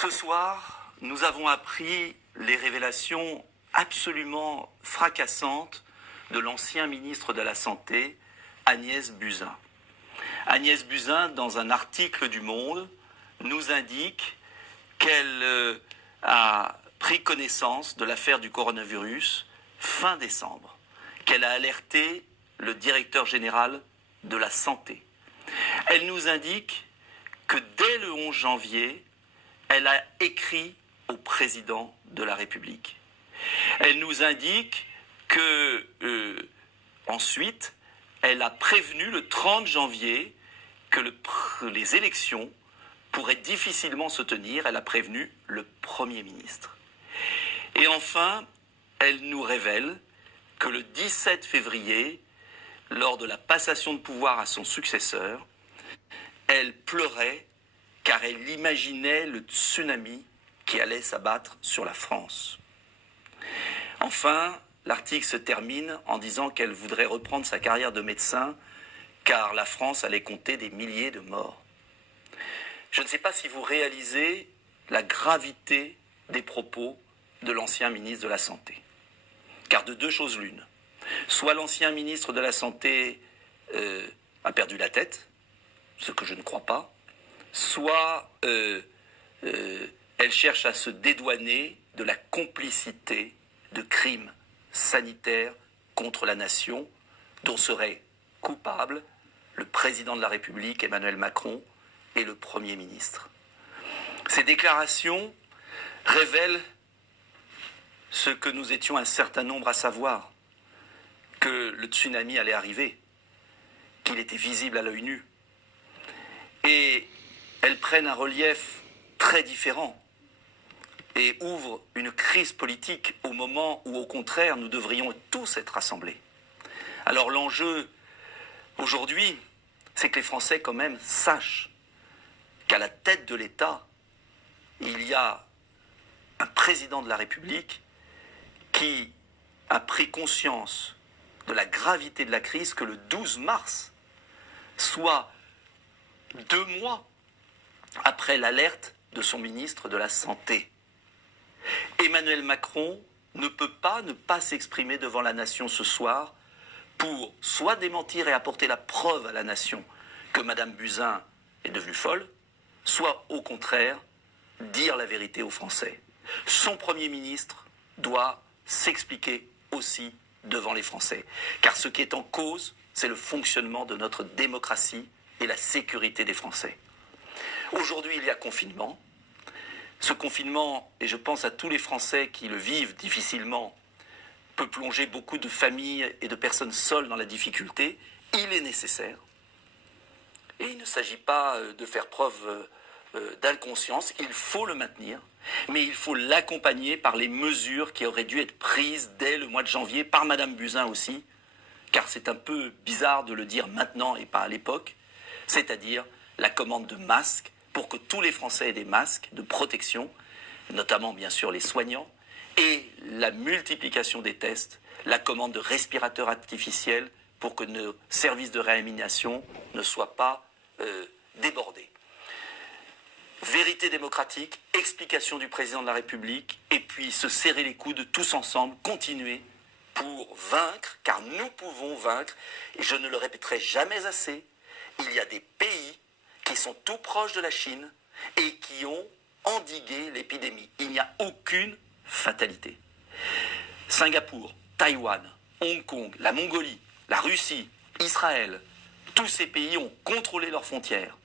Ce soir, nous avons appris les révélations absolument fracassantes de l'ancien ministre de la Santé, Agnès Buzyn. Agnès Buzyn, dans un article du Monde, nous indique qu'elle a pris connaissance de l'affaire du coronavirus fin décembre, qu'elle a alerté le directeur général de la Santé. Elle nous indique que dès le 11 janvier, elle a écrit au président de la République. Elle nous indique que, ensuite, elle a prévenu le 30 janvier que les élections pourraient difficilement se tenir. Elle a prévenu le Premier ministre. Et enfin, elle nous révèle que le 17 février, lors de la passation de pouvoir à son successeur, elle pleurait car elle imaginait le tsunami qui allait s'abattre sur la France. Enfin, l'article se termine en disant qu'elle voudrait reprendre sa carrière de médecin car la France allait compter des milliers de morts. Je ne sais pas si vous réalisez la gravité des propos de l'ancien ministre de la Santé. Car de deux choses l'une. Soit l'ancien ministre de la Santé a perdu la tête, ce que je ne crois pas, soit elle cherche à se dédouaner de la complicité de crimes sanitaires contre la nation dont seraient coupables le président de la République, Emmanuel Macron, et le Premier ministre. Ces déclarations révèlent ce que nous étions un certain nombre à savoir, que le tsunami allait arriver, qu'il était visible à l'œil nu. Et elles prennent un relief très différent et ouvrent une crise politique au moment où, au contraire, nous devrions tous être rassemblés. Alors l'enjeu, aujourd'hui, c'est que les Français, quand même, sachent qu'à la tête de l'État, il y a un président de la République qui a pris conscience de la gravité de la crise que le 12 mars, soit 2 mois après l'alerte de son ministre de la Santé. Emmanuel Macron ne peut pas ne pas s'exprimer devant la nation ce soir pour soit démentir et apporter la preuve à la nation que Madame Buzyn est devenue folle, soit au contraire dire la vérité aux Français. Son Premier ministre doit s'expliquer aussi devant les Français. Car ce qui est en cause, c'est le fonctionnement de notre démocratie et la sécurité des Français. Aujourd'hui, il y a confinement. Ce confinement, et je pense à tous les Français qui le vivent difficilement, peut plonger beaucoup de familles et de personnes seules dans la difficulté. Il est nécessaire. Et il ne s'agit pas de faire preuve d'inconscience, il faut le maintenir, mais il faut l'accompagner par les mesures qui auraient dû être prises dès le mois de janvier, par Madame Buzyn aussi, car c'est un peu bizarre de le dire maintenant et pas à l'époque, c'est-à-dire la commande de masques pour que tous les Français aient des masques de protection, notamment bien sûr les soignants, et la multiplication des tests, la commande de respirateurs artificiels pour que nos services de réanimation ne soient pas débordés. Vérité démocratique, explication du président de la République, et puis se serrer les coudes tous ensemble, continuer pour vaincre, car nous pouvons vaincre, et je ne le répéterai jamais assez, il y a des pays qui sont tout proches de la Chine et qui ont endigué l'épidémie. Il n'y a aucune fatalité. Singapour, Taïwan, Hong Kong, la Mongolie, la Russie, Israël, tous ces pays ont contrôlé leurs frontières.